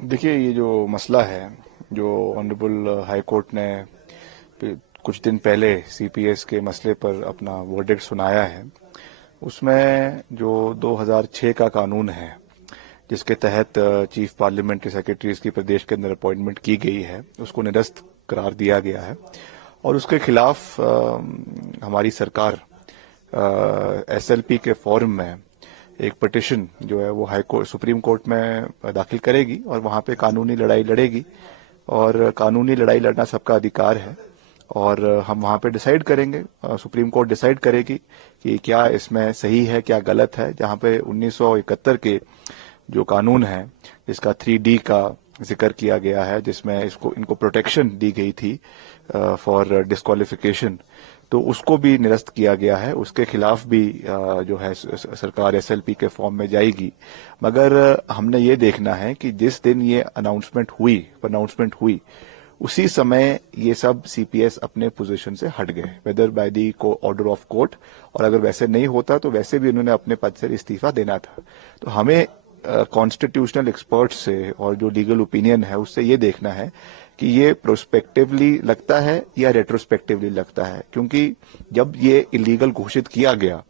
देखिए, ये जो मसला है, जो ऑनरेबल हाई कोर्ट ने कुछ दिन पहले सीपीएस के मसले पर अपना वर्डिक्ट सुनाया है, उसमें जो 2006 का कानून है, जिसके तहत चीफ पार्लियामेंट्री सेक्रेटरीज की प्रदेश के अंदर अपॉइंटमेंट की गई है, उसको निरस्त करार दिया गया है और उसके खिलाफ हमारी सरकार एसएलपी के फॉर्म में एक पिटिशन जो है वो हाई कोर्ट सुप्रीम कोर्ट में दाखिल करेगी और वहां पे कानूनी लड़ाई लड़ेगी। और कानूनी लड़ाई लड़ना सबका अधिकार है और हम वहां पे डिसाइड करेंगे, सुप्रीम कोर्ट डिसाइड करेगी कि क्या इसमें सही है, क्या गलत है। जहां पे 1971 के जो कानून है, जिसका 3D का जिक्र किया गया है, जिसमें इनको प्रोटेक्शन दी गई थी फॉर डिस्क्वालिफिकेशन, तो उसको भी निरस्त किया गया है। उसके खिलाफ भी जो है सरकार एसएलपी के फॉर्म में जाएगी। मगर हमने ये देखना है कि जिस दिन ये अनाउंसमेंट हुई उसी समय ये सब सीपीएस अपने पोजीशन से हट गए, whether by the order of court, और अगर वैसे नहीं होता तो वैसे भी उन्होंने अपने पद से इस्तीफा देना था। तो हमें कॉन्स्टिट्यूशनल एक्सपर्ट से और जो लीगल ओपिनियन है उससे ये देखना है कि ये प्रोस्पेक्टिवली लगता है या रेट्रोस्पेक्टिवली लगता है, क्योंकि जब ये इलीगल घोषित किया गया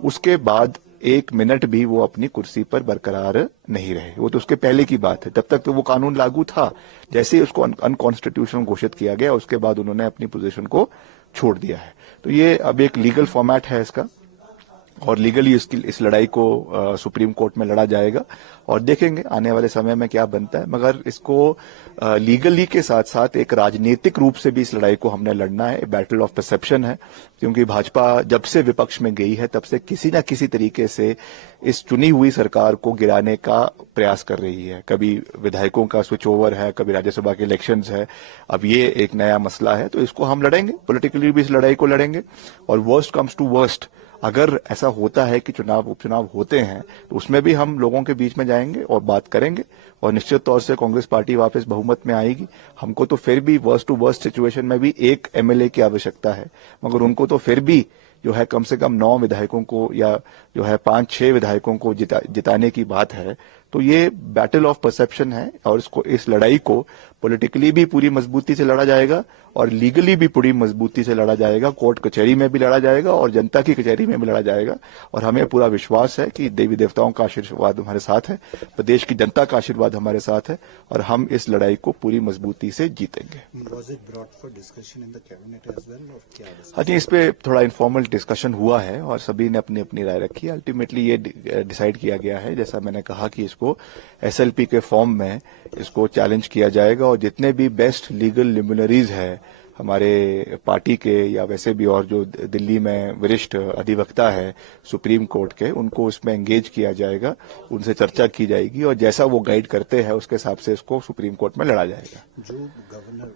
उसके बाद एक मिनट भी वो अपनी कुर्सी पर बरकरार नहीं रहे। वो तो उसके पहले की बात है, तब तक तो वो कानून लागू था। जैसे ही उसको अनकॉन्स्टिट्यूशनल घोषित किया गया उसके बाद उन्होंने अपनी पोजीशन को छोड़ दिया है। तो ये अब एक लीगल फॉर्मेट है इसका और लीगली इस लड़ाई को सुप्रीम कोर्ट में लड़ा जाएगा और देखेंगे आने वाले समय में क्या बनता है। मगर इसको लीगली के साथ साथ एक राजनीतिक रूप से भी इस लड़ाई को हमने लड़ना है। बैटल ऑफ परसेप्शन है, क्योंकि भाजपा जब से विपक्ष में गई है तब से किसी न किसी तरीके से इस चुनी हुई सरकार को गिराने का प्रयास कर रही है। कभी विधायकों का स्विच ओवर है, कभी राज्यसभा के इलेक्शंस है, अब ये एक नया मसला है। तो इसको हम लड़ेंगे, पॉलिटिकली भी इस लड़ाई को लड़ेंगे। और वर्स्ट कम्स टू वर्स्ट, अगर ऐसा होता है कि उपचुनाव होते हैं तो उसमें भी हम लोगों के बीच में जाएंगे और बात करेंगे और निश्चित तौर से कांग्रेस पार्टी वापस बहुमत में आएगी। हमको तो फिर भी वर्स्ट टू वर्स्ट सिचुएशन में भी एक एमएलए की आवश्यकता है, मगर उनको तो फिर भी जो है कम से कम 9 विधायकों को या जो है 5-6 विधायकों को जिताने की बात है। तो ये बैटल ऑफ परसेप्शन है और इस लड़ाई को पॉलिटिकली भी पूरी मजबूती से लड़ा जाएगा और लीगली भी पूरी मजबूती से लड़ा जाएगा। कोर्ट कचहरी में भी लड़ा जाएगा और जनता की कचहरी में भी लड़ा जाएगा। और हमें पूरा विश्वास है कि देवी देवताओं का आशीर्वाद हमारे साथ है, प्रदेश की जनता का आशीर्वाद हमारे साथ है और हम इस लड़ाई को पूरी मजबूती से जीतेंगे। हाँ जी, इस पे थोड़ा इनफॉर्मल डिस्कशन हुआ है और सभी ने अपनी अपनी राय रखी है। अल्टीमेटली ये डिसाइड किया गया है, जैसा मैंने कहा, कि इसको एसएलपी के फॉर्म में इसको चैलेंज किया जाएगा और जितने भी बेस्ट लीगल लिमिनरीज है हमारे पार्टी के या वैसे भी और जो दिल्ली में वरिष्ठ अधिवक्ता है सुप्रीम कोर्ट के, उनको इसमें एंगेज किया जाएगा, उनसे चर्चा की जाएगी और जैसा वो गाइड करते हैं उसके हिसाब से इसको सुप्रीम कोर्ट में लड़ा जाएगा। जो गवर्नर